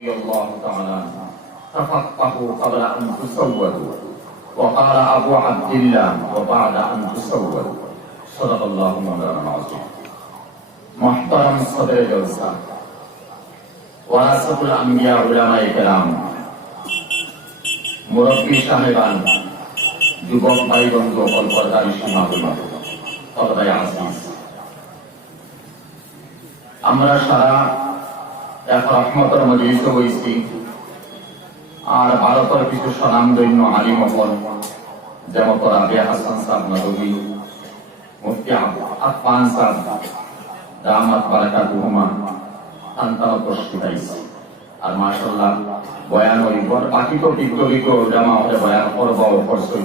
الله تعالى تفقهوا قبل أن تسودوا وقال أبو عبد الله وبعد أن تسودوا صدق الله مولانا العظيم محترم صدر جلسة ওয়ারাসাতুল আম্বিয়া উলামায়ে কেরাম মুরব্বী সাহেবান যুবক ভাই বন্ধু পর্দারি সীমাবদ্ধ পর্দায় আজিজ আমরা সারা এক রহমতের মজলিসে বইছি আর ভারতের কিছু স্বনামধন্য আলিম হল যেমন রাবি হাসান সাহেব নদভী মুফতি আফফান সাহেব দামাত বারাকাতুহুমা সন্তান প্রস্তুতাইছে আর মাশাআল্লাহ বয়ান হইব বাকি তো বিজ্ঞ জামা হলে বয়ান করব করছই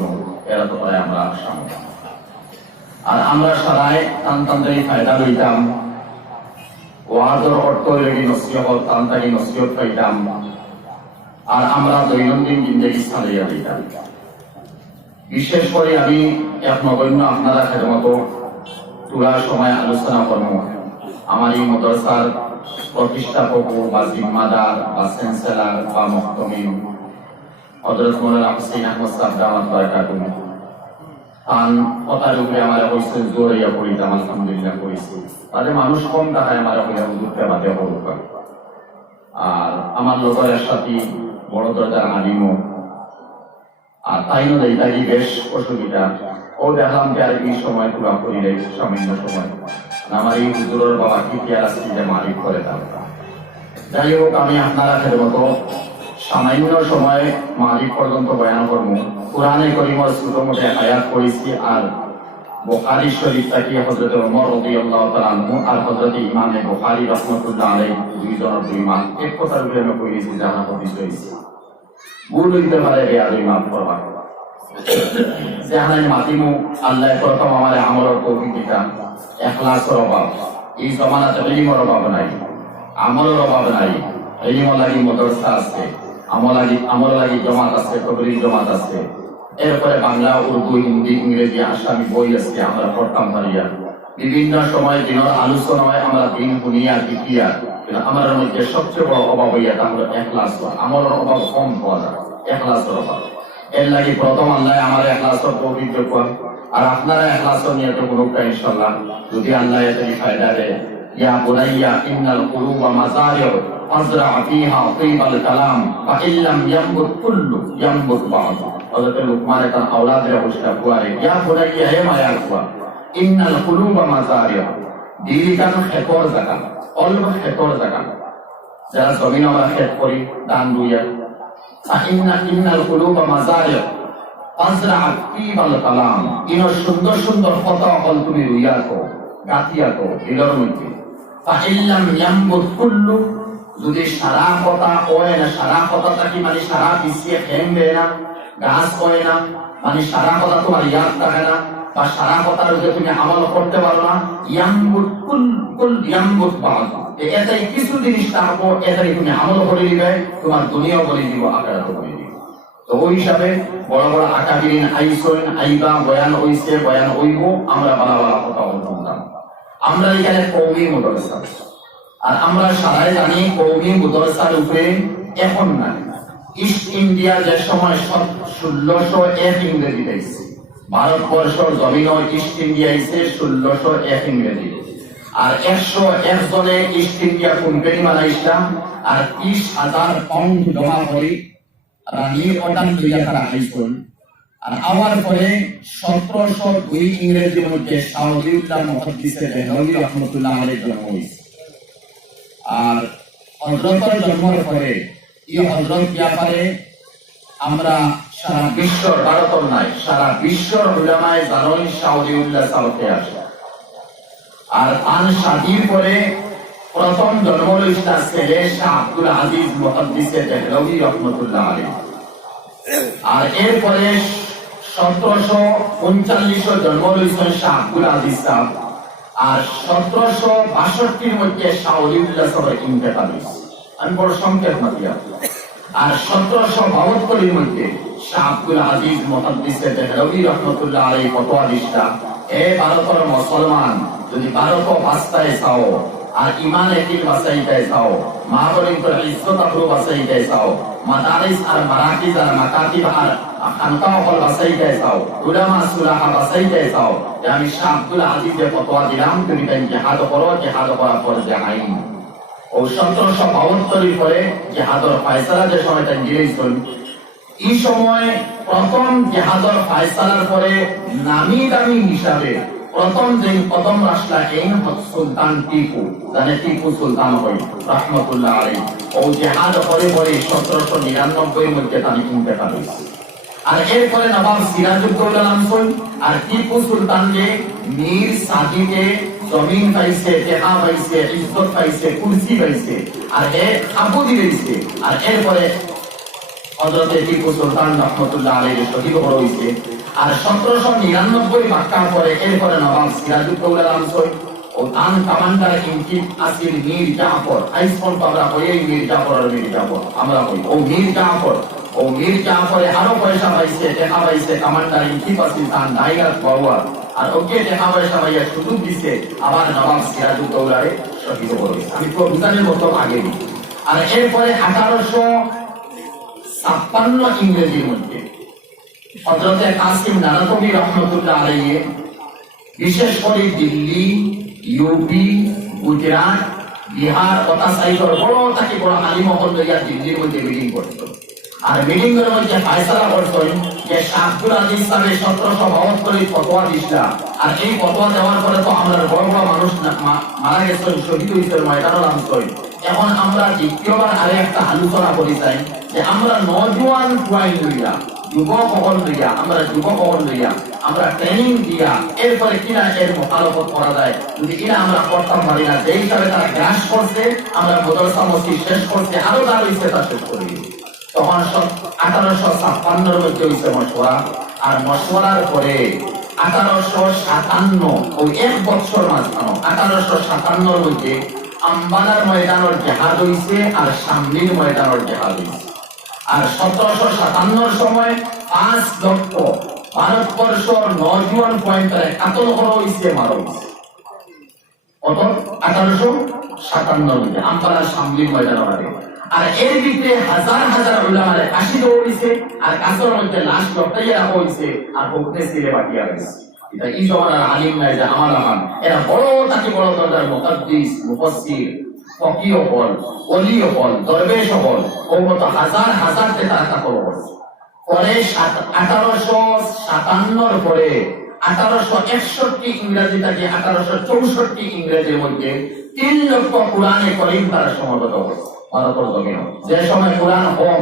এরা তো প্রায় আমরা সামনে আর আমরা সারায় সন্তানদের ফায়দা লইতাম ওয়াজের অর্থ লেগে নসিহত তান্তাকি নসিহত পাইতাম আর আমরা দৈনন্দিন জিন্দগি চালিয়ে দিতাম। বিশেষ করে আমি এক নগণ্য আপনারা খেদমতো পুরা সময় আলোচনা করব আমার এই মাদ্রাসার প্রতিষ্ঠাপক বা জিম্মাদার বা চ্যান্সেলর বা মুহতামিম হযরত মাওলানা হুসাইন আহমদ সাহেব দামাত বারাকাতুহু আন কথার উপরে আমার কইছে জোরাইয়া পড়িতাম আলহামদুলিল্লাহ কইছি তাহলে মানুষ কম টাকায় আমার হইয়া হুজুরকে বাদে হলুক আর আমার লোকের সাথে বড় দরজার আলিমও আর তাই নয় এটাই বেশ অসুবিধা ও দেখলাম যে আর এই সময় পুরা করিলে সামান্য সময় আমার এই হুজুরের বাবা কি পেয়ার আসছে যে মালিক করে তার যাই হোক আমি আপনারা খেলবো সামান্য সময় মালিক পর্যন্ত বয়ান করবো কোরআনে করিমর ছোট মোটে আয়াত করেছি আর বুখারী শরীফ থেকে হযরত ওমর রাদিয়াল্লাহু তাআলা আনহু আর হযরত ইমামে বুখারী রাহমাতুল্লাহ আলাইহি দুইজনের দুই মান এক কথার উপরে আমি কইছি জানা হাদিস হইছে ভুল হইতে পারে আর ইমাম করবা জাহানাই মাতিমু আল্লাহ প্রথম আমারে আমলের তৌফিক দিতাম ইখলাসের অভাব এই জমানাতে ইলমের অভাব নাই আমলের অভাব নাই ইলম লাগি মাদ্রাসা আছে আমল লাগি জমাত আছে তবলিগ জমাত আছে এরপরে বাংলা উর্দু হিন্দি ইংরেজি আসামি বই আছে আমরা পড়তাম পারিয়া বিভিন্ন সময় দিনের আলোচনায় আমরা দিন দুনিয়া দিকিয়া আমার মধ্যে সবচেয়ে বড় অভাব হইয়া তাহলে ইখলাস আমলের অভাব কম পাওয়া যায় ইখলাসের অভাব এর লাগি প্রথম আল্লাহ আমার ইখলাসের তৌফিক দেন আর আপনারা ইখলাসের নিয়তে করুক ইনশাআল্লাহ যদি আল্লাহ এতে ফায়দা দেয় ইয়া বুনাইয়া ইন্নাল কুলুবা মাযারিউ আযরা ফিহা তাইবাল কালাম ফা ইল্লাম ইয়ামবুত কুল্লু ইয়ামবুত বা'দ হযরত লুকমানের তার আওলাদের অবস্থা বুয়ারে ইয়া বুনাইয়া হে মায়ার কুয়া ইন্নাল কুলুবা মাযারিউ দিলিকান খেতর জায়গা অল্প খেতর জায়গা যারা জমিন আমরা খেত করি দান দুইয়া ইন্নাল কুলুবা মাযারিউ আযরা ফিহাল কালাম ইন সুন্দর সুন্দর কথা হল তুমি রুইয়া কো গাতিয়া কো দিলর মধ্যে ফা ইল্লাম ইয়ামবুত কুল্লু যদি সারা কথা হয় না সারা কথাটা কি মানে সারা বিশ্বে খেমবে না গাছ হয় না মানে সারা কথা তোমার ইয়াদ থাকে না বা সারা কথার যদি তুমি আমল করতে পারো না ইয়ামবুত কুল ইয়ামবুত বা'দ এটাই কিছু জিনিস থাকবো এটাই তুমি আমল করে দিবে তোমার দুনিয়াও বলে দিব আখিরাতও বলে দিব তো ওই হিসাবে বড় বড় আকাবিরিন আইসন আইবা বয়ান হইছে বয়ান হইব আমরা বলা কথা বলতাম আমরা এখানে কওমি মাদ্রাসা আর আমরা সবাই জানি কওমি মাদ্রাসার উপরে এখন না ইস্ট ইন্ডিয়া যে সময় 1601 ইংরেজি দিয়েছে ভারতবর্ষের জমিন ইস্ট ইন্ডিয়া এসে 1601 ইংরেজি আর 101 জনে ইস্ট ইন্ডিয়া কোম্পানি বানাইছিলাম আর 30,000 পাউন্ড জমা করে রানী অর্ডার লইয়া তারা আইসন আর আমার পরে 1702 ইংরেজির মধ্যে শাহরিউল্লাহ মুহাদ্দিসে দেহলভী রাহমাতুল্লাহ আলাইহি জন্ম হয়েছে আর হযরতের জন্মের পরে এই হযরত ব্যাপারে আমরা সারা বিশ্ব ভারতের নাই সারা বিশ্বর উলামায়ে জানোই শাহরিউল্লাহ সালতে আসে আর আন শাদির পরে প্রথম জন্ম হইছে ছেলে শাহ আব্দুল আজিজ মুহাদ্দিসে দেহলভী রাহমাতুল্লাহ আলাইহি আর এরপরে 1739 জন্ম হইছে শাহ আব্দুল আজিজ সাহেব আর 1762 মধ্যে শাহ ওলিউল্লাহ সাহেবের ইন্তেকাল হয়েছে আমি বড় সংক্ষেপ মাতিয়া আর 1772 মধ্যে শাহ আব্দুল আজিজ মুহাদ্দিসে দেহলভী রাহমাতুল্লাহ আলাইহি ফতোয়া দিশা এ ভারতের মুসলমান যদি ভারত বাস্তায় চাও আর ইমানে দিল বাঁচাইতে চাও, মা বলেন তো ইজ্জত আবরু বাঁচাইতে চাও, মাদারিস আর মারাকিজ আর মাকাতিব আর খানকাহ হল বাঁচাইতে চাও, উলামা সুলাহা বাঁচাইতে চাও, আমি শাহ আব্দুল আজিজের ফতোয়া দিলাম তুমি তাই জিহাদ করো, জিহাদ করা ফরজে আইন। ও 1772 পরে জিহাদের ফয়সালা যে সময় তাই দিয়েছেন, এই সময় প্রথম জিহাদের ফয়সালার পরে নামি দামি হিসাবে প্রথম দিন কদম রাস্তা এই সুলতান টিপু, জানে টিপু সুলতান হই রহমতুল্লাহ আলাইহি। ও জিহাদ পরে পরে 1799 মধ্যে তার ইন্তেকাল হয়েছে। আর এরপরে নবাব সিরাজউদ্দৌলা নামসন আর টিপু সুলতান যে মীর সাদিকে জমিন পাইছে, টেকা পাইছে, ইজ্জত পাইছে, কুরসি পাইছে, আর এ আবু দিয়েছে। আর এরপরে হযরতে টিপু সুলতান রহমতুল্লাহ আলাইহি শহীদ হয়েছে। আর 1799 মক্কা পরে এরপরে নবাব সিরাজউদ্দৌলা নামসন ও তান কমান্ডার ইন চিফ আসিল মীর জাফর, আইসপন পাবরা হয়ে মীর জাফর আর মীর জাফর আমরা হই ও মীর জাফর। ও মীর জাফরে আরো পয়সা পাইছে, টাকা পাইছে, কমান্ডার ইন চিফ আসিল তান নাইগার পাওয়ার। আর ওকে টাকা পয়সা পাইয়া সুযোগ দিছে আবার নবাব সিরাজউদ্দৌলারে শহীদ হয়েছে। আমি তো বুঝানোর মতো আগে দিই। আর এরপরে 1856 ইংরেজির মধ্যে হযরতে কাসিম নানতবী রহমতুল্লাহ আলাইহি বিশেষ করে দিল্লি, ইউপি, গুজরাট, বিহার তথা সাইডর বড় থেকে বড় আলিম মহল লইয়া দিল্লির মধ্যে মিটিং করত। আর মিটিং এর মধ্যে ফয়সালা করতেন যে শাহ আব্দুল আজিজ সাহেব 1772 ফতোয়া দিছিলা। আর এই ফতোয়া দেওয়ার পরে তো আমরা বড় বড় মানুষ মারা গেছেন, শহীদ হয়েছেন, ময়দানুল আমসই। এখন আমরা দ্বিতীয়বার আরে একটা আলোচনা করি চাই যে আমরা নজওয়ান পুয়াইন লইয়া, যুবক হল লইয়া, আমরা যুবক হল লইয়া আমরা ট্রেনিং দিয়া এরপরে কিনা এর মোকালফত করা যায়। যদি কিনা আমরা করতাম পারি না, যে হিসাবে তারা গ্রাস করছে, আমরা মাদ্রাসা মসজিদ শেষ করছে, আরো যা হয়েছে তা শেষ করি। তখন 1856 মধ্যে হয়েছে মশওয়ারা। আর মশওয়ারার পরে 1857 ওই এক বছর মাঝখানে 1857 মধ্যে আম্বালার ময়দানের জেহাদ হয়েছে আর শামলির ময়দানের জেহাদ হয়েছে। আর 1757 সময় 5 লক্ষ ভারতবর্ষর নজওয়ান পয়েন্টারে কাতল করা হয়েছে, মারা হয়েছে। কত? 1857 মধ্যে আম্বালা শামলির ময়দানে। আর এর ভিতরে হাজার হাজার উলামারে ফাঁসি দেওয়া হয়েছে, আর কাছের মধ্যে লাশ লটাইয়া রাখা হয়েছে, আর হুকমে সিলে বাটিয়া হয়েছে। এটা এই জমানার আলিম নাই যে আমার আমান, এরা বড় তাকে বড় দরজার মুহাদ্দিস, মুফাসসির, ফকিহ হল, ওলি হল, দরবেশ হল, ও মতো হাজার হাজার তারা কাপড় করছে। পরে 1857 পরে 1861 ইংরেজি থেকে 1864 ইংরেজির মধ্যে 3 লক্ষ কোরআনে কারীম তারা সমবেত হয়েছে ভারতের জমিন। যে সময় কোরআন কম,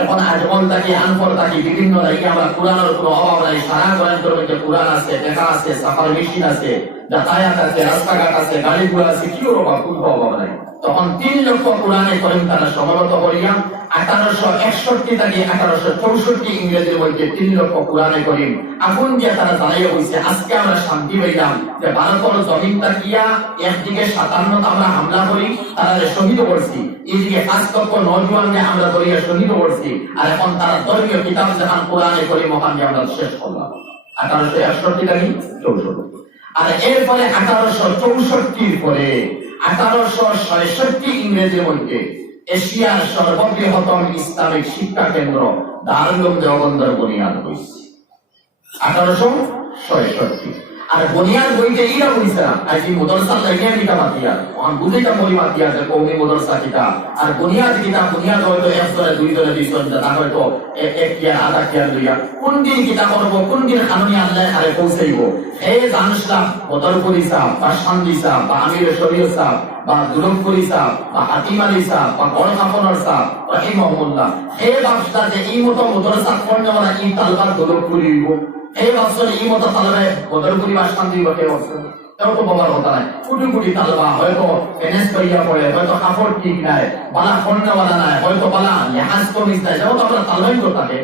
এখন আজমল থাকি, আনপর থাকি, বিভিন্ন থাকি আমরা কোরআনের কোনো অভাব নাই। সারা গ্রন্থের মধ্যে কোরআন আছে, লেখা আছে, সাফার মেশিন আছে, যাতায়াত আছে, রাস্তাঘাট আছে, গাড়ি ঘোড়া আছে, কি অভাব? কোনো অভাব নাই। তখন 3 লক্ষ কোরআনে কারীম তারা সমবেত করিয়া 1861 থেকে 1864 ইংরেজির মধ্যে 3 লক্ষ কোরআনে কারীম এখন যে তারা জানাইয়া হয়েছে। আজকে আমরা শান্তি পাইলাম যে ভারতের জমিন তাকিয়া একদিকে 57 আমরা হামলা করি, তারা শহীদ করছি, এইদিকে 5 লক্ষ নজওয়ানকে আমরা ধরিয়া শহীদ করছি। আর এখন তারা ধর্মীয় কিতাব যখন কোরআনে কারীম ওখান দিয়ে আমরা শেষ করলাম 1861 থেকে 64। আর এরপরে 1864 পরে 1866 ইংরেজির মধ্যে এশিয়ার সর্ববৃহত্তম ইসলামিক শিক্ষা কেন্দ্র দারুল উলুম দেওবন্দের বুনিয়াদ হয়েছে 1866। আর বুনিয়াদ বইতে ইরা হইছে না, আজ মাদ্রাসা লাগিয়া নিটা মাতিয়া ওখান বুঝিটা পরি মাতিয়া যে কওমি মাদ্রাসা কিতা। আর বুনিয়াদ কিতা বুনিয়াদ হয়তো 1 জনে 2 জনে 20 জনে না হয়তো 1 কিয়া আধা কিয়া লইয়া কোন দিন কিতা করব, কোন দিন কানুনি আল্লাহ আরে পৌঁছাইব। এই জানসলা বদরপুরি সাহেব বা শান্তি সাহেব বা আমির শরীয়ত সাহেব বা দুরুমপুরি সাহেব বা হাতিম আলী সাহেব বা গড় কাফনের সাহেব রাহিমাহুল্লাহ, এই বাপটা যে এই মতো মাদ্রাসা পড়নে ওরা এই তালবার দুরুমপুরি হইব, এই বছর এই মতো তালবে বদরপুরি বা শান্তি বটে বছর তাও তো বাবার কথা নাই। কোটি কোটি তালবা হয়তো ফেনেস করিয়া পড়ে, হয়তো কাপড় ঠিক নাই, বালা পড়নেওয়ালা নাই, হয়তো বালা লেহাজ কমিজ নাই, যাও তো আমরা তালবাই তো থাকে।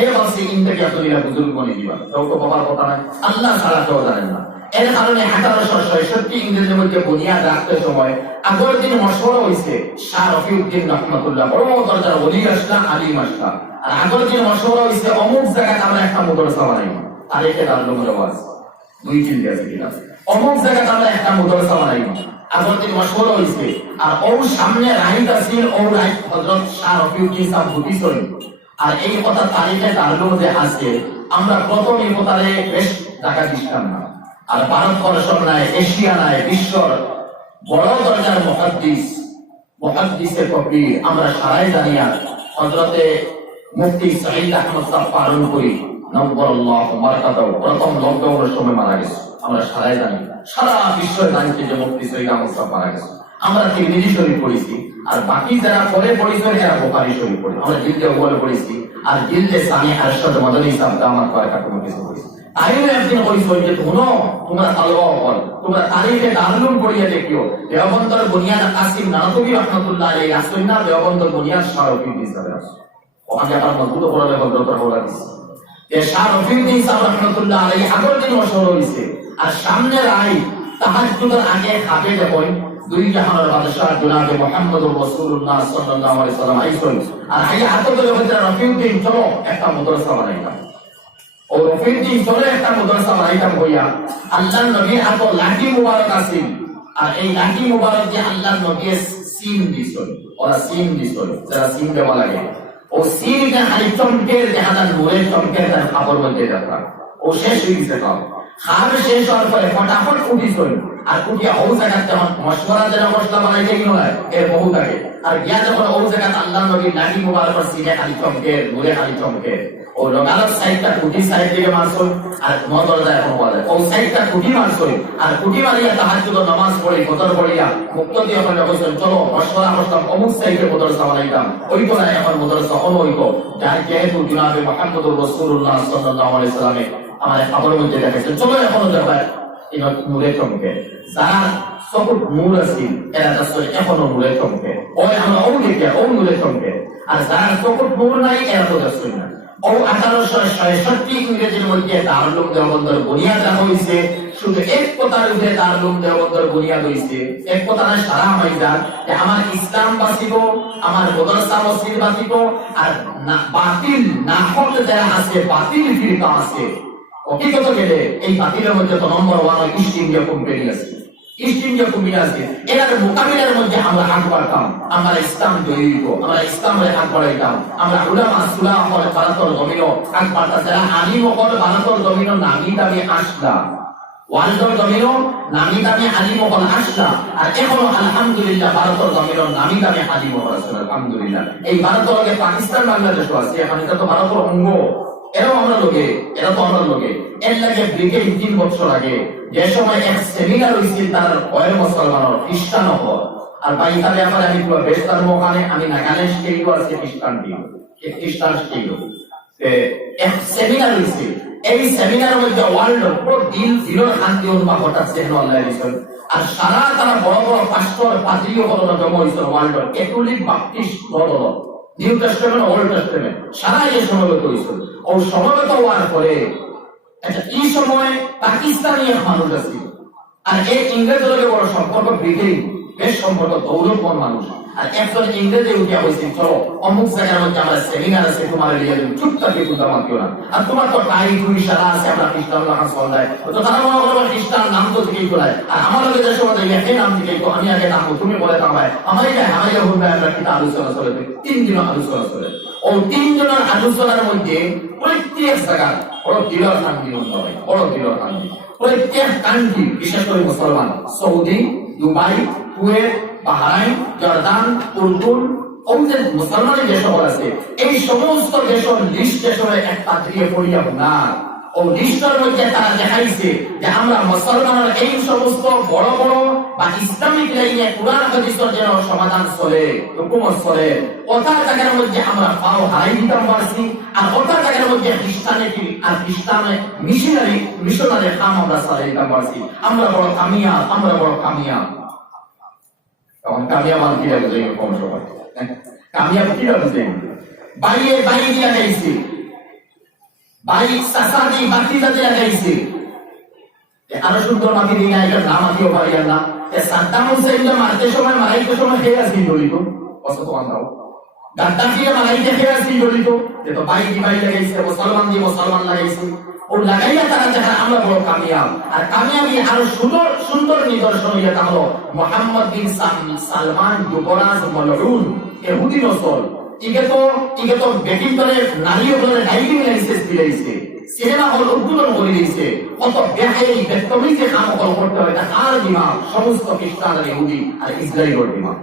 এই বছর ইনটাকে এতদিন বুজুর্গ বনে দিবা, তাও তো বাবার কথা নাই, আল্লাহ ছাড়া কেউ জানেন না। এর কারণে 1866 ইংরেজির মধ্যে বুনিয়াদ রাখতে সময় আগের দিন মশওয়ারা হয়েছে শাহ রফিউদ্দিন রহমাতুল্লাহ, বড় দরজার ওলি আসলা, আলিম আসলা। আর আগের দিন মশওয়ারা হয়েছে অমুক জায়গায় আমরা একটা মাদ্রাসা বানাইব, তারিখে দারুল উলুম আছে 2-3 আছে কিনা, অমুক জায়গায় আমরা একটা মাদ্রাসা বানাইব। আগর দিন মশহুর হইছে। আর ও সামনে রাইত আছিল, ও রাইত হযরত শাহ রফিউদ্দিন সাহেব বুঝিছেন। আর এই কথা তারিখে দারুল যে আছে, আমরা প্রথম এই কথারে বেশ টাকা দিতাম না। আর ভারতবর্ষ নাই, এশিয়া নাই, বিশ্বর বড় দরজার মুহাদ্দিসে কবির আমরা সারাই জানিয়া হযরতে মুফতি সঈদ আহমদ সাহেব পারুলপুরি নব্বরুল্লাহ মারকাতাহু প্রথম লকডাউনের সময় মারা গেছে। আমরা সারাই জানি, সারা বিশ্বের জানছে যে মুফতি সঈদ আহমদ সাহেব মারা গেছে। আমরা তিরমিজি শরীফ পড়েছি, আর বাকি যারা পরে পড়েছে এরা বুখারী শরীফ পড়ে। আমরা জিলদে আউয়াল পড়েছি, আর জিলদে সানি আরশাদ মাদানী সাহেব দামাত বারাকাতুহু কিছু পড়েছি। তাইও একদিন কইছো যে শুনো, তোমরা তালওয়া হল, তোমরা তারিখে দারুল পড়িয়া দেখিও। দেওবন্দর বুনিয়াদ কাসিম নানতুবি রাহমাতুল্লাহ আলাইহি আসেন না, দেওবন্দর বুনিয়াদ শাহ রফিউদ্দিন সাহেব আছে। ওখানে আবার মজবুত করালে ভদ্রতা হওয়া দিচ্ছে যে শাহ রফিউদ্দিন সাহেব রাহমাতুল্লাহ আলাইহি আগের দিন মশহুর হইছে। আর সামনে রাই তাহাজ্জুদের আগে খাবে যখন দুই জাহানের বাদশাহ জনাবে মুহাম্মদুর রাসূলুল্লাহ সাল্লাল্লাহু আলাইহি সাল্লাম আইসন। আর এই হাতে ধরে বলতে রফিউদ্দিন চলো একটা মাদ্রাসা বানাইলাম। ও রফিউদ্দিন চলে একটা মাদ্রাসা বানাইলাম হইয়া আল্লাহর নবীর হাত লাঠি মুবারক আছিল। আর এই লাঠি মুবারক যে আল্লাহর নবী সিন দিছেন, ওরা সিন দিছেন, যারা সিন দেওয়া লাগে ও সিনটা খালি চমকের দেখা যায়, নূরের চমকের তার খাবার মধ্যে দেখা ও শেষ হয়ে গেছে। খাবার শেষ হওয়ার পরে ফটাফট উঠিছেন। আর উঠিয়া ও জায়গাতে মশওয়ারা যেন মশলা বানাইতে গেল না এর বহু থাকে। আর গিয়া যখন ও জায়গাতে আল্লাহ নবীর লাঠি মুবারক সিনে খালি চমকের, নূরে খালি চমকের, ও রগালক সাইডটা কুটি সাইড থেকে মারছই। আর মদরজা এখন বলা যায় ও সাইডটা কুটি মারছই। আর কুটি মারিয়া তাহাজ্জুদ নামাজ পড়ি ফজর পড়িয়া মুক্ত দিয়ে এখন বলছেন চলো মশওয়ারা মশলা অমুক সাইডে মদরসা বানাইতাম। ওই তো না এখন মদরসা অন হইব, যার যেহেতু জনাবে মুহাম্মদুর রাসূলুল্লাহ সাল্লাল্লাহু আলাইহি সাল্লামে আমাদের খবরের মধ্যে দেখাইছে। চলো এখনো দেখায় নূরে চমকে, যারা চকুত নূর আছিল এরা আসলে এখনো নূরে চমকে। ওই আমরা ও দেখে ও নূরে চমকে। আর যারা চকুত নূর নাই এরা তো দেখছই না। ও 1866 ইংরেজির মধ্যে দারুল দেওবন্দর বুনিয়াদ রাখা হয়েছে। শুধু এক কথার উপরে দারুল দেওবন্দর বুনিয়াদ হয়েছে, এক কথা না সারা হয়ে যাক যে আমার ইসলাম বাঁচিব, আমার মাদ্রাসা মসজিদ বাঁচিব। আর বাতিল নাহক যারা আছে, বাতিল ফিরকা আছে, হকিকত গেলে এই বাতিলের মধ্যে তো নম্বর ওয়ান ইস্ট ইন্ডিয়া কোম্পানি আছে, ইস্ট ইন্ডিয়া কোম্পানি আছে। এর মোকাবিলার মধ্যে আমরা হাত বাড়তাম, আমরা ইসলাম তৈরি হইব, আমরা ইসলামের হাত বাড়াইতাম। আমরা উলামা সুলাহ হল ভারতের জমিনও হাত বাড়তাম, যারা আলিম হল ভারতের জমিনও নামি দামি আসলা, ওয়ার্ল্ডের জমিনও নামি দামি আলিম হল আসলা। আর এখনো আলহামদুলিল্লাহ ভারতের জমিনও নামি দামি আলিম হল আছে আলহামদুলিল্লাহ। এই ভারতের আগে পাকিস্তান বাংলাদেশও আছে, এখন এটা তো ভারতের অঙ্গ। এরাও আমরা লোকে, এরা তো আমরা লোকে। এর লাগে ব্রিটেন 3 বছর আগে যে সময় এক সেমিনার হয়েছিল তার অয়ের মুসলমানের খ্রিস্টান হল। আর বাইকালে আমার আমি বেস্তার মোকানে আমি নাগাল্যান্ড স্টেটও আছে খ্রিস্টান টিম, খ্রিস্টান স্টেটও এক সেমিনার হয়েছিল। এই সেমিনারের মধ্যে ওয়ার্ল্ড পুরো দিলের শান্তি অনুভব হঠাৎ আল্লাহ দিয়েছেন। আর সারা তারা বড় বড় পাস্টর পাদ্রীও হল জমা হয়েছিল ওয়ার্ল্ড ক্যাথলিক বাপ্টিস্ট দল, নিউ টেস্টামেন্ট ওল্ড টেস্টামেন্ট সারা এই সমবেত হয়েছিল। ও সমবেত হওয়ার পরে এই সময় পাকিস্তানি এক মানুষ আছে, আর এই ইংরেজের বড় সম্পর্ক ব্রিটেন বেশ সম্পর্ক গৌরবপূর্ণ মানুষ। আর একজন ইংরেজে উঠে হয়েছে চলো অমুক জায়গার মধ্যে আমার সেমিনার আছে, তোমার লিয়ে দেবে, চুপ থাকে তুলতে মানতেও না। আর তোমার তো টাই টুই সারা আছে, আমরা খ্রিস্টান লাখা চল দেয়, তো তারা মনে করবো খ্রিস্টান নাম তো থেকেই তোলায়। আর আমার আগে যে সময় একই নাম থেকেই তো আমি আগে নাম তুমি বলে কামায় আমার আমাকে বলবে আমরা কিনা আলোচনা চলে 3 দিন আলোচনা চলে। ও 3 জনের আলোচনার মধ্যে প্রত্যেক জায়গা বড় দিলর শান্তি হতে হয়, বড় দিলর শান্তি। প্রত্যেক কান্ট্রি বিশেষ করে মুসলমান Saudi, Dubai, Kuwait, Bahrain, Jordan, উর্দুন ও যে মুসলমানের যে শহর আছে এই সমস্ত দেশের লিস্ট দেশের এক পাত্রিয়ে পড়িয়া না। ও লিস্টের মধ্যে তারা দেখাইছে যে আমরা মুসলমানের এই সমস্ত বড় বড় বা ইসলামিক লাইনে কুরআন হাদিসের যেন সমাধান চলে, হুকুমত চলে, ওটার জায়গার মধ্যে আমরা পাও হারাই দিতাম পারছি। আর ওটার জায়গার মধ্যে খ্রিস্টানিটি আর খ্রিস্টানের মিশনারি কাম আমরা চালাই দিতাম পারছি। আমরা বড় কামিয়াব, আমরা বড় কামিয়াব। তখন কামিয়াব আর কি লাগবে কম সময়, কামিয়াব কি লাগবে বাইরে বাইরে দিয়া গাইছে, বাড়ি সাসাদি বাতি যাতে লাগাইছে। আরো সুন্দর মাটি দিয়ে এটা না মাটিও পারিয়া না। সাদ্দাম হুসাইন মারতে সময় মারাইতে সময় খেয়ে আসি দলিত কত তো আন্দাও গাদ্দাফিয়ে মালাই দেখে আসি জড়িত যে তো ভাই দি ভাই লাগাইছে, মুসলমান দি মুসলমান লাগাইছে, ও লাগাইয়া তারা দেখা আমরা বড় কামিয়াব। আর কামিয়াবি আরো সুন্দর সুন্দর নিদর্শন হইয়া হলো মোহাম্মদ বিন সালমান যুবরাজ মলউন ইহুদি নসল, ইকে তো বেটিং করে নারী করে ড্রাইভিং লাইসেন্স দিলাইছে, সিনেমা হল উদ্বোধন করে দিয়েছে, কত বেহাই বেতমিজে কাম করতে হয়, এটা কার দিমাগ? সমস্ত খ্রিস্টান আর ইহুদি আর ইসরায়েলের দিমাগ।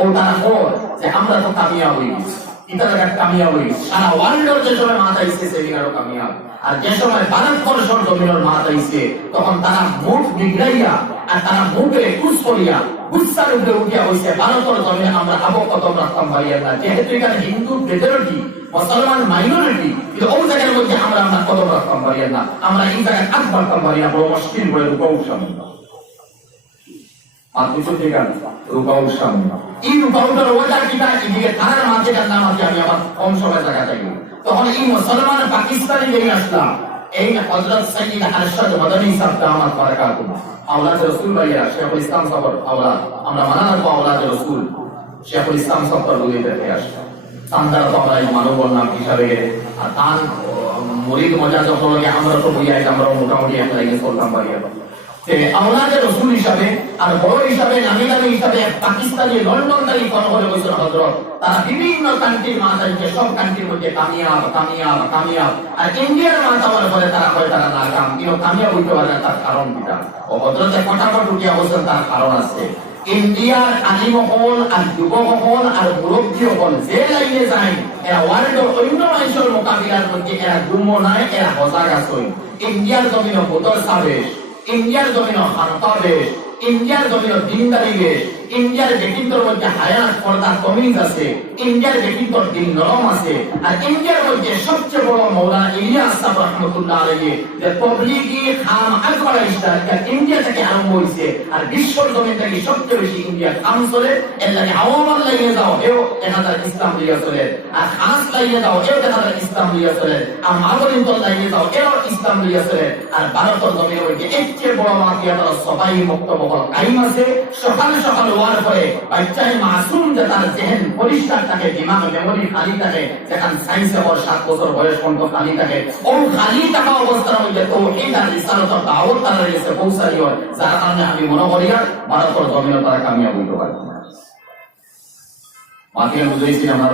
ও তারা কর যে আমরা তো কামিয়াব হয়ে গেছি, ইতারা কামিয়াব হয়ে গেছি, সারা ওয়ার্ল্ডের যে সময় মাথা ইসছে সেদিনারও কামিয়াব। আর যে সময় ভারতবর্ষের জমিনের মাথা ইসছে তখন তারা মুখ বিগড়াইয়া আর তারা মুখে কুচ করিয়া গুচ্ছার উপরে উঠিয়া হয়েছে ভারতের জমিনে আমরা আবকদম রাখতাম পারিয়া না, যেহেতু এখানে হিন্দু মেজরিটি মুসলমান মাইনরিটি, কিন্তু ওই জায়গার মধ্যে আমরা কদম রাখতাম পারিয়া না, আমরা এই জায়গায় আগ বাড়তাম পারি না, বড় মুশকিল বলে রূপাউর সামনে রূপাউর সামনে এই রূপাউটার ওয়াটার কিটা এদিকে তার মাঝেটার নাম আছে, আমি আবার কম সময় জায়গা থাকি তখন এই মুসলমান পাকিস্তানি যেই আসলাম, এই হযরত সৈয়দ আরশাদ মাদানী সাহেব দামাত বারাকাতুহু আওলাদ রাসূল ভাইয়া শেখুল ইসলাম সাহেবের আওলাদ, আমরা মানা রাখবো আওলাদ রাসূল শেখুল ইসলাম সাহেবের বলে দেখে আসে তান্দার তো আমরা মানবর নাম হিসাবে, আর তার মরিদ মজা যখন আমরা তো বইয়া আমরা মোটামুটি একটা লাগে চলতাম পারিয়া আওলাদ রাসূল হিসাবে আর বড় হিসাবে নামি দামি হিসাবে পাকিস্তানি লন্ডন তাই ফোন করে বলছিল হযরত, তারা বিভিন্ন কান্ট্রির মাথায় সব কান্ট্রির মধ্যে কামিয়াব কামিয়াব কামিয়াব, আর ইন্ডিয়ার মাথা বলে তারা হয় তারা নাকাম, কিন্তু কামিয়াব হইতে পারে না, তার কারণ কিটা? ও হযরতে ফটাফট উঠিয়া বলছেন তার কারণ আছে। ইন্ডিয়ার আলিম হল আর যুবক হল আর মুরব্বী হল যে লাইনে যায় এরা ওয়ার্ল্ডের অন্য মানুষের মোকাবিলার মধ্যে এরা গুম নাই, এরা সজাগ আছে। ইন্ডিয়ার জমিন বোতল সাবেশ, ইন্ডিয়ার জমিন খানকা বেশ, ইন্ডিয়ার জমিন দিনদারি বেশ, ইন্ডিয়ার ব্যক্তিত্বের মধ্যে হায়াত পর্দা তমিজ আছে, ইন্ডিয়ার ব্যক্তিত্বর দিন নরম আছে। আর ইন্ডিয়ার মধ্যে সবচেয়ে বড় মৌলানা ইলিয়াস সাহেব রহমাতুল্লাহ আলাইহি যে তাবলীগি খাম আকবর ইসলাম ইন্ডিয়া থেকে আরম্ভ হয়েছে, আর বিশ্বর জমিন থেকে সবচেয়ে বেশি ইন্ডিয়া খাম চলে, এর লাগে আওয়ামার লাইনে যাও এও দেখা যায় ইসলাম লিয়া চলে, আর খাস লাইনে যাও এও দেখা যায় ইসলাম লিয়া চলে, আর মাগরিন্তর লাইনে যাও এও ইসলাম লিয়া চলে। আর ভারতের জমিনের মধ্যে এর চেয়ে বড় মাতিয়া সবাই মুক্তব কাইম আছে। সকালে সকালে হওয়ার পরে বাচ্চাই মাসুম যে তার জেহেন পরিষ্কার থাকে, দিমাগ মেমোরি খালি থাকে, যেখান সায়েন্সে ওর 7 বছর বয়স পর্যন্ত খালি থাকে, ও খালি থাকা অবস্থার মধ্যে তাওহীদ আর রিসালাতের দাওয়াত তারা এসে পৌঁছাইও, যার কারণে আমি মনে করি ভারতের জমিনে তারা কামিয়াব হইতে পারে। মাতিয়া বুঝাইছি আমার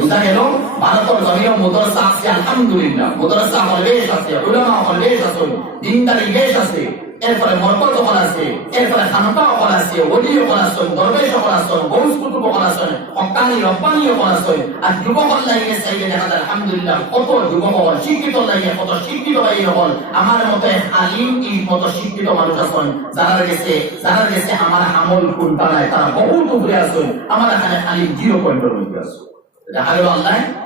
বুঝা গেল ভারতের জমিনে মাদ্রাসা আছে আলহামদুলিল্লাহ, মাদ্রাসা হল বেশ আছে, উলামা হল বেশ আছে, দিনদারি বেশ আছে, এরপরে মরকজ হল আছে, এরপরে খানকা হল আছে, ওলি হল আছে, দরবেশ হল আছে, গৌস কুতুব হল আছে, হক্কানি রব্বানি হল আছে। আর যুবক লাইনে চাইলে দেখা যায় আলহামদুলিল্লাহ কত যুবক হল, শিক্ষিত লাইনে কত শিক্ষিত লাইনে হল। আমার মতে আলিম এই মতো শিক্ষিত মানুষ আছেন যারা গেছে আমার আমল কোনটা নাই, তারা বহুত উপরে আছেন, আমার এখানে আলিম 0.এর মধ্যে আছে।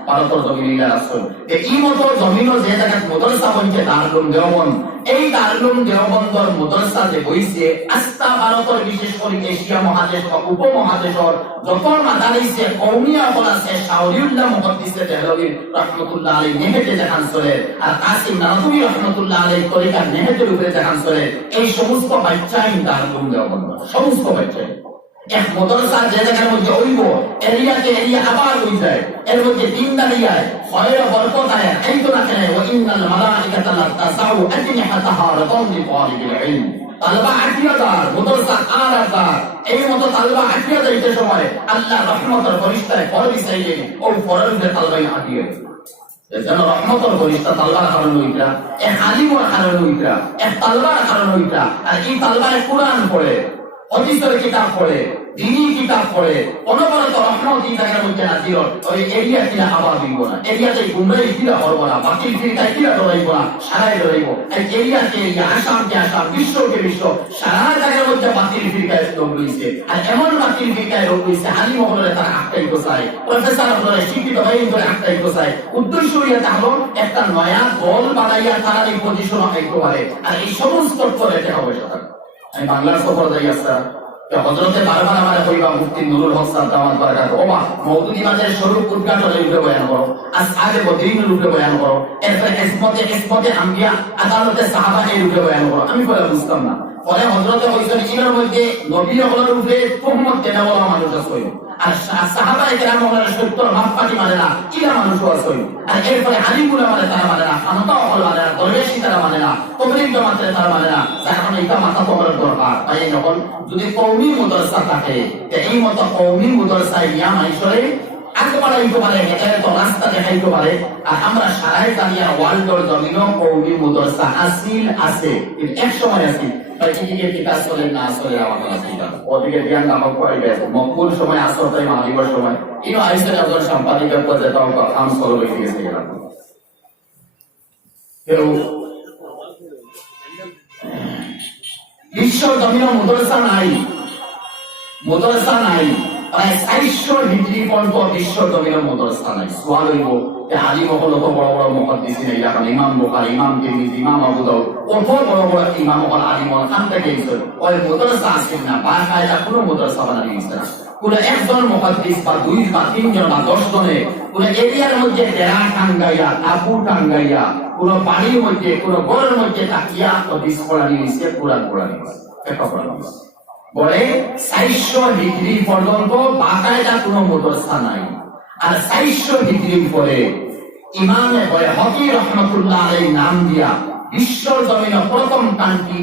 ভারতের জমিন আসল এই মতো জমিন যে জায়গায় মাদ্রাসা বনছে দারুল দেওবন্দ, এই দারুল দেওবন্দর মাদ্রাসা যে বইছে আস্থা ভারতের বিশেষ করে এশিয়া মহাদেশ বা উপমহাদেশের যত মাদারিসে কওমিয়া হল আছে, শাওরিউল্লাহ মুহাদ্দিসে দেহলভী রহমাতুল্লাহ আলাইহি নেহেতে যেখান চলে, আর কাসিম নানতুবি রহমাতুল্লাহ আলাইহি তরিকার নেহেতের উপরে যেখান চলে, এই সমস্ত বাচ্চাই দারুল দেওবন্দ, সমস্ত বাচ্চাই এক মাদ্রাসা যে জায়গার মধ্যে হইব এরিয়াকে এরিয়া আবার হয়ে যায়, এর মধ্যে দিনদারি আয়, খয়র বরকত আয়, এই তো না কেন ওয়া ইন্নাল মালাইকাতা লা তাসাউ আজনিহাতাহা লিতাওলি তালিবিল ইলম। তালবা 80,000 মাদ্রাসা 8,000, এই মতো তালবা 80,000 এর সময় আল্লাহ রহমতের ফেরেশতায় পড় দিছে, ও ফরজে তালবাই 80,000 যেন রহমতের ফেরেশতা তালবার কারণ হইতা, এক আলিমের কারণ হইতা, এক তালবার কারণ হইতা। আর এই তালবায় কোরআন পড়ে, হাদিসের কিতাব পড়ে, দ্বীনি কিতাব পড়ে, অনবরত রহমত এই জায়গার মধ্যে নাজির ওই এরিয়া কিনা আবার দিব না, এরিয়াতে গুমরাহি কিনা করবো না, বাতিল ফিরকায় কিনা ডরাইবো না, সারাই ডরাইবো। এই এরিয়াকে এরিয়া, আসামকে আসাম, বিশ্বকে বিশ্ব, সারা জায়গার মধ্যে বাতিল ফিরকায় লোক রয়েছে। আর এমন বাতিল ফিরকায় লোক রয়েছে আলী মহলে তারা আটটাই গোছায়, প্রফেসর হলে শিক্ষিত ভাই করে আটটাই গোছায়। উদ্দেশ্য হইয়াতে হলো একটা নয়া দল বানাইয়া তারা এই পজিশন আইতে পারে, আর এই সমস্ত করে টাকা পয়সা থাকে। আমি বাংলার সফর যাই আসা হযরতে বারবার আমার কইবা মুফতি নুরুল হক সাহেব দাওয়াত বারাকাত ওমা মওদুদি মাঝের স্বরূপ উদ্ঘাটনের উপরে বয়ান করো, আসহাবে বদরিনের উপরে বয়ান করো, এরপরে ইসমতে আম্বিয়া আদালতে সাহাবা এর উপরে বয়ান করো। আমি বলে বুঝতাম না পরে হযরতে হইছেন ইনার মধ্যে নবী হলের উপরে তুহমত দেনা বলা মানুষ আছে আর সাহাবায়ে কেরাম হলের সত্য মাপকাঠি মানে না ইলা মানুষ আছে আর এরপরে আলিমুল মানে তারা মানে না খানতা হল মানে না দরবেশি তারা মানে না তবলিগ জামাতে তারা মানে না যার কারণে এটা মাথা তোমার দরকার তাই যখন যদি কওমি মাদ্রাসা থাকে তে এই মত কওমি মাদ্রাসা ইয়া মাইশরে আগে বাড়াইতে পারে এটা তো রাস্তা দেখাইতে পারে আর আমরা সারাই জানিয়া ওয়ার্ল্ডর জমিনও কওমি মাদ্রাসা আসিল আছে এক সময় আছে তাই এদিকে কি কাজ করে না আসলে আমাদের আছে ওদিকে জ্ঞান নামক করে গেছে মকবুল সময় আসর তাই মালিবার সময় ইনো আইসে একজন সম্পাদিকের পদে তাও কাম সরো হয়ে গেছে এরা কেউ বিশ্ব জমিনও মাদ্রাসা নাই প্রায় 400 ডিগ্রি পর্যন্ত বিশ্ব জমিনের মাদ্রাসা নাই সওয়াল হইব যে আলিম হল তো বড় বড় মুহাদ্দিসিন এই এখন ইমাম বুখারী ইমাম তিরমিজি ইমাম আবু দাউদ কত বড় বড় ইমাম হল আলিম হল খান থেকে গেছেন ওই মাদ্রাসা আছে না বাকায়দা কোনো মাদ্রাসা বানানো হয়েছে না পুরো একজন মুহাদ্দিস বা দুই বা তিনজন বা 10 জনে পুরো এরিয়ার মধ্যে ডেরা টাঙ্গাইয়া তাবু টাঙ্গাইয়া পুরো বাড়ির মধ্যে পুরো ঘরের মধ্যে তাকিয়া তো বিস্ফোরণ হয়েছে পুরা গোড়া হয়েছে একটা প্রবলেম বলে 400 ডিগ্রি পর্যন্ত বাকায়দা কোনো মাদ্রাসা নাই আর 400 ডিগ্রি পরে ইমামে বাইহাকি রাহমাতুল্লাহ আলাইহি নাম দিয়া বিশ্ব জমিনে প্রথম কান্ট্রি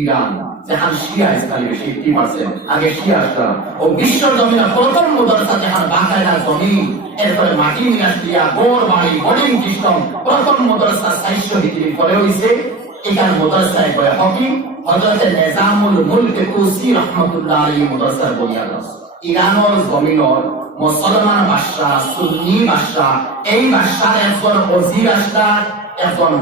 ইরান যেখানে শিয়া ইসলামী বেশি 80% আগে শিয়া আসলাম ও বিশ্ব জমিনে প্রথম মাদ্রাসা যেখানে বাকায়দা জমিন এরপরে মাটি মিলাস দিয়া গোর বাড়ি বোর্ডিং সিস্টেম প্রথম মাদ্রাসা 400 ডিগ্রি পরে হইছে এখানে মাদ্রাসায় বাইহাকি হযরত নিজামুল মুলক তুসি রাহমাতুল্লাহ আলাইহি মাদ্রাসার বুনিয়াদ ইরানের জমিনের মুসলমান বাদশা সুন্নি বাদশা এই বাদশার একজন ওজির আসলা একজন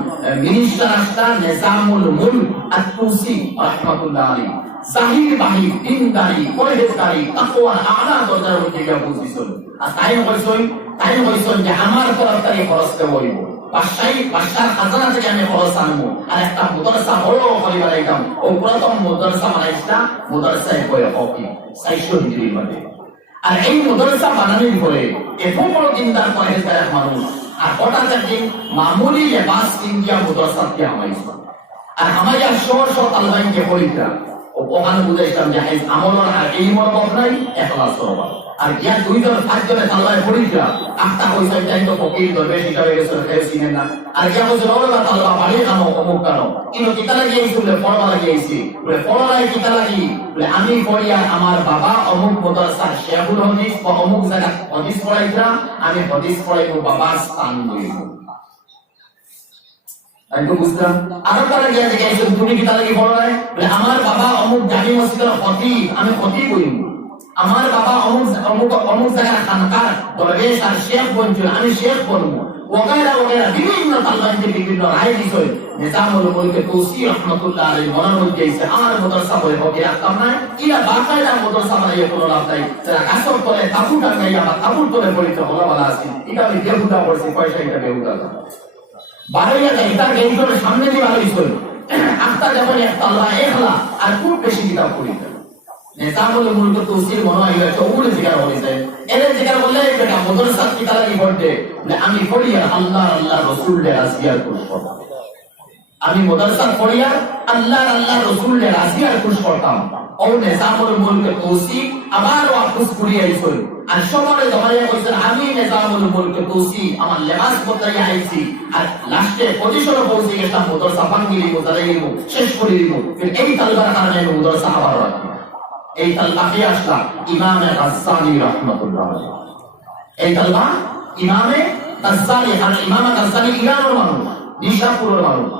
মিনিস্টার আসলা নিজামুল মুলক আত-তুসি রাহমাতুল্লাহ আলাইহি জাহির বাহির দিনদারি পরহেজগারি তাকওয়ার আলা দরজার মধ্যে গিয়া বুঝিছেন আর তাই হইছেন যে আমার তরফ থেকে খরচ হইব বাদশার খাজানা থেকে আমি খরচ আনবো আর একটা মাদ্রাসা বড় করে বানাইতাম ও প্রথম মাদ্রাসা বানাইছিলাম মাদ্রাসায় বাইহাকি 400 ডিগ্রি মধ্যে আর এই মাদ্রাসা বানানোর পরে এত বড় দিনদার পরহেজগার মানুষ আর হঠাৎ একদিন মামুলি লেবাস ইন্ডিয়া মাদ্রাসা কে আমাইছে আর আমাইয়া শহর তালবাইনকে পড়িতা ওখানে বুঝাইতাম যে আমলের আর এই মনোভাব নাই এখলাস করবা আর গিয়া 2 জন 5 জনে তালবাই পড়িতা আটটা পয়সা চাই তো ফকির দরবেশ হিসাবে গেছে চিনেন না আর গিয়া বলছে ওরা তালবা বাড়ি কানো অমুক কানো কিন্তু কিতা লাগিয়েছি বলে পড়বা লাগিয়েছি বলে পড়াই কিতা লাগি বলে আমি পড়িয়া আমার বাবা অমুক মাদ্রাসার শেখুল হাদিস বা অমুক জায়গা হাদিস পড়াইতা আমি হাদিস পড়াইবো বাবার স্থান লইব আমি তো বুঝলাম আরো পরে গিয়া জিজ্ঞাসা তুমি কিতা লাগি পড়াই বলে আমার বাবা অমুক জামি মসজিদের খতিব আমি খতিব হইব আমার বাবা অমুক জায়গার খানকার দরবেশ আর শেখ বলছিল আমি শেখ বলবো ওগাইরা বিভিন্ন তালবাইনকে বিভিন্ন রায় দিছে নিজামুল মুলক তুসি রাহমাতুল্লাহ আলাইহি মনের মধ্যে এসে আমার মাদ্রাসা বাইহাকি রাখতাম না ইলা বাকায়দা মাদ্রাসা বানাইয়া কোনো লাভ নাই যারা কাসর করে তাবু টাঙ্গাইয়া বা তাবুর তলে পড়িতে হলা বলা আছে এটা আমি বেহুদা পড়ছি পয়সা এটা বেহুদা বাড়াইয়া যায় তার গেইটর সামনে দিয়ে বাড়াইছিল আস্তা যখন একটা আল্লাহ একলা আর খুব বেশি কিতাব পড়িতে নিজামুল মুলক তুসির মনে হয় এটা ওগুলো জিকার হইছে এর জিকার বললে বেটা মাদ্রাসা কিতা লাগি পড়তে আমি পড়িয়া আল্লাহ রাসূলের আসিয়ার কুশ পড়তাম আমি মাদ্রাসা পড়িয়া আল্লাহ রাসূলের আসিয়ার কুশ পড়তাম ও নিজামুল মুলক তুসি আবার ওয়াকুশ করিয়া আইছিল আর সবারে জমাইয়া কইছেন আমি নিজামুল মুলক তুসি আমার লেবাস বদলাইয়া আইছি আর লাস্টে পজিশনে পৌঁছে গেলাম মাদ্রাসা ভাঙিয়ে দিব শেষ করে দিব এই তালবার কারণে মাদ্রাসা আবার রাখি এই তালবাকে আসলা ইমামে গাজ্জালি রাহমাতুল্লাহ আলাইহি এই তালবা ইমামে গাজ্জালি আর ইমামে গাজ্জালি ইরানের মানুষ নিশাপুরের মানুষ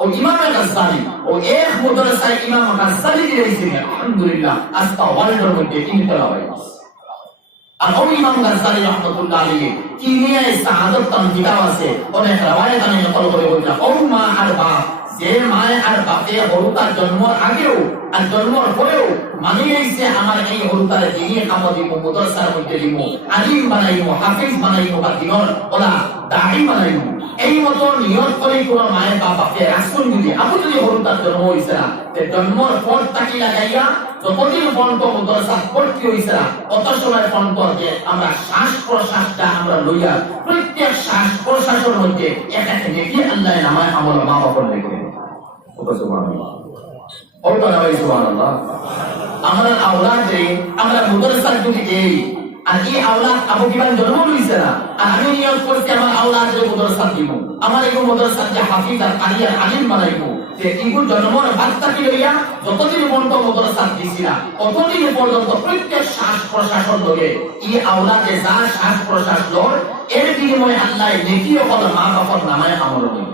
ও ইমামে গাজ্জালি ও এক মাদ্রাসায় ইমাম গাজ্জালি দিয়েছিলেন আলহামদুলিল্লাহ আজকে ওয়ার্ল্ডের মধ্যে ইনকলাব হয়েছে আর ও ইমাম গাজ্জালি রাহমাতুল্লাহ আলাইহি কিমিয়ায়ে সাআদত তার কিতাব আছে অনেক রওয়ায়াত আমি নকল করে বললাম ও মা আর বাপ যে মায়ে আর বাপে হরুতার জন্মের আগেও আর জন্মের পরেও মানিয়েছে আমার এই হরুতার দিনে কামদি মাদ্রাসার মধ্যে দিব আলিম বানাইব হাফিজ বানাইব বা দিনের ওলা দাঈ বানাইব এই মতো নিয়ত করে কোন মায়ের বা বাপে রাসূল যদি আপনি যদি হরুতার জন্ম হইছে না তে জন্মের পর তাকি লাগাইয়া যতদিন পর্যন্ত মাদ্রাসা ভর্তি হইছে না কত সময় পর্যন্ত যে আমরা শ্বাস প্রশ্বাসটা আমরা লইয়া প্রত্যেক শ্বাস প্রশ্বাসের মধ্যে এক এক নেকি আল্লাহ নামে আমল মা বাবার লেখে সুবহানাল্লাহ সুবহানাল্লাহ। আমরা আওলাদে আমরা মাদ্রাসার যদি দেই আর এই আওলাদ আবু কিবান জন্ম লইছে না আর আমি নিয়ত করছি আমার আওলাদের মাদ্রাসা দিব আমার এই মাদ্রাসা যে হাফিজ আর কারি আর আলিম বানাইবো যে ইগুর জন্মর বাচ্চাকে লইয়া যতদিন পর্যন্ত মাদ্রাসা দিছি না ততদিন পর্যন্ত প্রত্যেক শ্বাস প্রশ্বাসের লগে এই আওলাদে যা শ্বাস প্রশ্বাস লর এর বিনিময়ে আল্লাহ নেকি ও বল মা বাবার নামায় আমল করবে।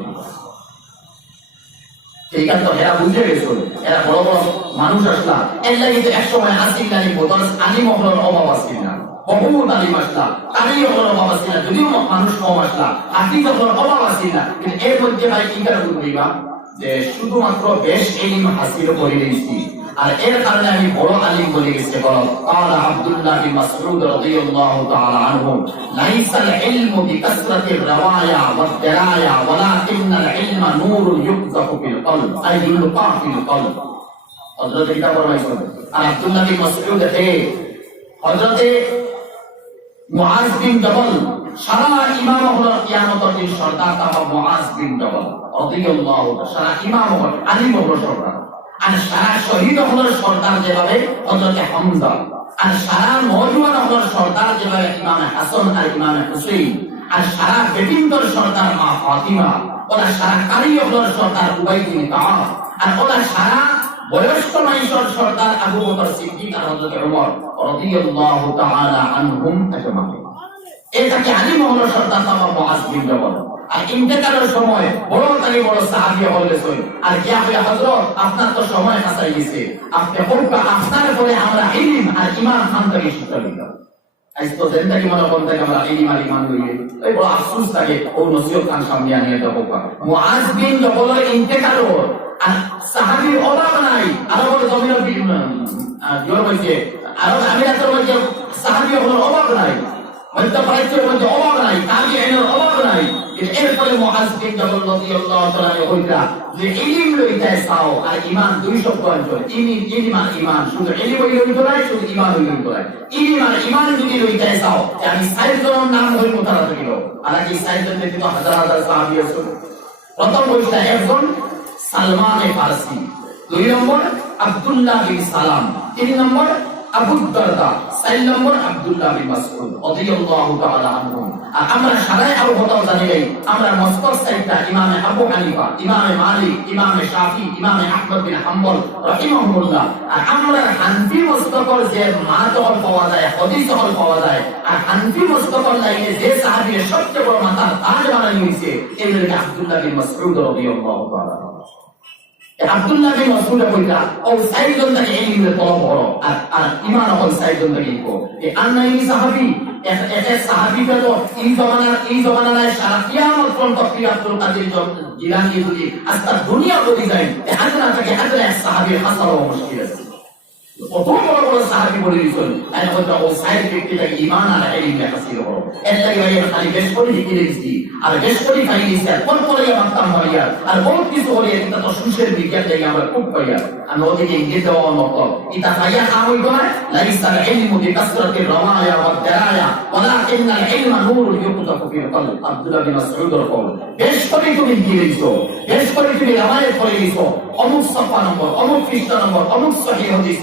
সেইখান তো এরা বুঝে গেছিল এরা বড় বড় মানুষ আসলা এর লাগে তো একসময় আসিল না মাদ্রাসা আলিম হওয়ার অভাব আসছিল না বহুত আলিম আসলা তারই হওয়ার অভাব আসছিল না যদিও মানুষ কম আসলা হাফিজ হওয়ার অভাব আসছিল না কিন্তু এর মধ্যে ভাই কি করে বুঝবা যে শুধুমাত্র বেশ ইলম হাসিল করে নিয়েছি আর এর কারণে আমি বড় আলিম বলে গেছি বলো قال عبد الله بن مسعود رضي الله تعالى عنه ليس العلم بكثرة الروايا والدرايا ولكن العلم نور يقذف في القلب اي يلقى في القلب হযরত এটা ফরমাইছেন আর আব্দুল্লাহ বিন মাসউদ হযরত মুআজ বিন জবল সারা ইমাম হলো কিয়ামতের দিন সরদার তাবা মুআজ বিন জবল রাদিয়াল্লাহু তাআলা সারা ইমাম হলো আলিম হলো সরদার আর সারা শহীদ হলো সরদার যেভাবে হযরত হামজা আর সারা নওজোয়ান হলো সরদার যেভাবে ইমাম হাসান আর ইমাম হুসাইন আর সারা বেটিন্দর সরদার মা ফাতিমা ওরা সারা কারি হলো সরদার উবাই বিন কাব আর ওরা সারা বয়স্ক মানুষের সরদার আবু বকর সিদ্দিক আর হযরত ওমর রাদিয়াল্লাহু তাআলা আনহুম আজমাইন এটাকে আলিম হলো সরদার তাবা মুআজ বিন জবল আর ইন্তেকালের সময় বড় তালি বড় সাহাবী হলেন আর গিয়া হইয়া হযরত আপনার তো সময় কাছাই গেছে আপনি হোক আপনার পরে আমরা ইলম আর ঈমান খান থেকে শিক্ষা নিব আজ তো জিন্দেগি মনে করতে আমরা ইলম আর ঈমান লইলে এই বড় আফসোস থাকে ও নসিহত খান সামনে আনিয়ে দেব মুআজ বিন জবলের ইন্তেকাল আর সাহাবীর অভাব নাই আরবের জমিনের জোর হইছে আরব আমিরাতের মধ্যে সাহাবী হলো অভাব নাই মধ্যপ্রাচ্যের মধ্যে অভাব নাই তাবিঈনের অভাব নাই এরপরে মুআজ বিন জবল রাদিয়াল্লাহু তাআলা হইতা যে ইলম লইতে চাও আর ঈমান দুই শব্দ অঞ্চল ইলম আর ঈমান শুধু ইলম লইতে নাই শুধু ঈমান লইতে নাই ইলম আর ঈমান যদি লইতে চাও আমি সাইয়েদর নাম হই মুতারা করিল আর কি সাইয়েদের মধ্যে তো হাজার হাজার সাহাবী আছে প্রথম হইতা একজন সালমান ফারসি দুই নম্বর আব্দুল্লাহ বিন সালাম তিন নম্বর আবু দারদা চার নম্বর আব্দুল্লাহ বিন মাসউদ রাদিয়াল্লাহু তাআলা আনহু আর আমরা সারাই আবু হতাও জানি নাই আমরা মস্কর সাইদটা ইমাম আবু হানিফা ইমাম মালিক ইমাম শাফি ইমাম আহমদ বিন হাম্বল রাহিমাহুল্লাহ আর আমরা হানফি মস্তকর যে মাতহল পাওয়া যায় হাদিস হল পাওয়া যায় আর হানফি মস্তকর লাইনে যে সাহাবীর সবচেয়ে বড় মাতার তাজ বানানো হয়েছে এই হলো আব্দুল্লাহ বিন মাসউদ রাদিয়াল্লাহু তাআলা আব্দুল্লাহ বিন মাসউদ কইরা ও সাইদন থেকে ইলমের তলব বড় আর ঈমান হল সাইদন থেকে ইকো এই আননাই সাহাবী এটা সাহাবী তো এই জমানায় সারা কিয়ামত পর্যন্ত আব্দুল কাদের জিলানী যদি আস্তা দুনিয়া বলি যায় হাজরা থেকে হাজরা সাহাবী হাসাল ও মুশকিল আছে কত বড় বড় সাহাবী বলে দিছেন আর হয়তো ও সাইদ ব্যক্তিটা ঈমান আর ইলমে হাসিল হলো এর লাগি ভাই খালি বেশ করে লিখে দিয়েছি আর বেশ করে খাই দিয়েছি আর কোন করে মানতাম হইয়া আর বহুত কিছু হলে এটা তো সুশের বিজ্ঞান থেকে আমরা খুব পাইয়া আর ওদিকে ইঙ্গিত দেওয়ার মতো এটা পাইয়া খাওয়াই না লাইসাল ইলমু বিকাসরাতির রাওয়ায়া ওয়াদ দারায়া ওয়ালাকিন্নাল ইলমা নূরুন ইউকযাফু ফিল কলব আব্দুল্লাহ বিন মাসউদ রাদিয়াল্লাহু আনহু বেশ করে তুমি লিখে দিয়েছো বেশ করে তুমি রাওয়ায়াত করে দিয়েছো অমুক সফা নম্বর অমুক পৃষ্ঠা নম্বর অমুক সহিহ হাদিস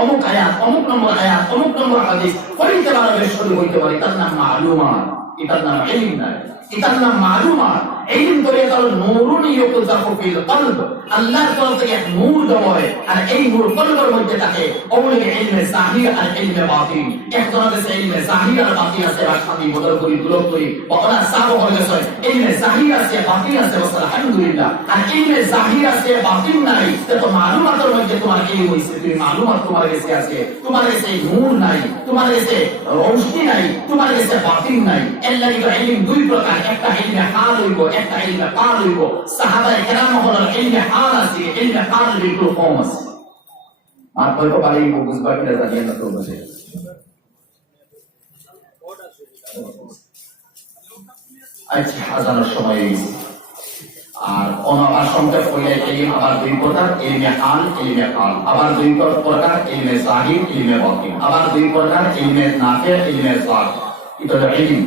অমুক আয়াত অমুক নম্বর আয়াত অমুক নম্বর হাদিস পড়তে পারা বেশ করে হইতে পারে তার নাম মালুমাত এটার নাম ইলম না এটার নাম মালুমাত ইলম করে তার নূরুন ইউকযাফু ফিল কলব আল্লাহর তরফ থেকে এক নূর দেওয়া হয় আর এই নূর কলবের মধ্যে থাকে ওই ইলমে জাহির আর ইলমে বাতিন একজনের কাছে ইলমে জাহির আর বাতিন আছে রাখানি বদল করি দুলক করি ওরা সাব হয়ে গেছে ইলমে জাহির আছে বাতিন আছে আলহামদুলিল্লাহ আর ইলমে জাহির আছে বাতিন নাই তো মালুমাতের মধ্যে তোমার কি হইছে তুমি মালুমাত তোমার কাছে আছে তোমার কাছে নূর নাই তোমার কাছে রোশনি নাই তোমার কাছে বাতিন নাই এর লাগি তো ইলম দুই প্রকার একটা ইলমে হাল হইব একটা ইলমে কাল হইব সাহাবায়ে কেরাম হলো ইলমে হাল আছে ইলমে কাল বিলকুল কম আছে আর হয়তো পারি বুঝবা কিনা জানি না তো বসে আচ্ছা আজানের সময় আর অনাবার সংখ্যা কইলে ইলম আবার দুই প্রকার ইলমে হাল ইলমে কাল আবার দুই প্রকার ইলমে জাহির ইলমে বাতিন আবার দুই প্রকার ইলমে নাফি ইলমে জাত এটা হলো ইলম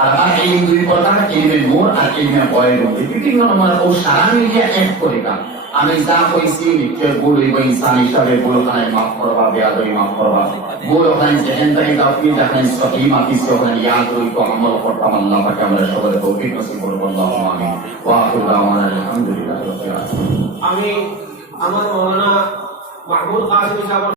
আর আবার ইলম দুই প্রকার ইলমে নূর আর ইলমে গয়ব বিভিন্ন নম্বর ও সারা মিলিয়ে এক পরিকার আমি যা কইছি কে ভুল হইব ইনসান হিসাবে ভুল ওখানে মাফ করবা বেয়াদবি মাফ করবা ভুল ওখানে যেখান থেকে আপনি যেখানে সহি মাফি ওখানে ইয়াদ রইব আমল করতাম আল্লাহ পাকে আমরা সবাই তৌফিক নসিব করব আল্লাহু আমিন ওয়া আখিরু দাওয়ানা আলহামদুলিল্লাহি রাব্বিল আলামিন। আমি আমার মাওলানা মাহমুদ কাসিম সাহেব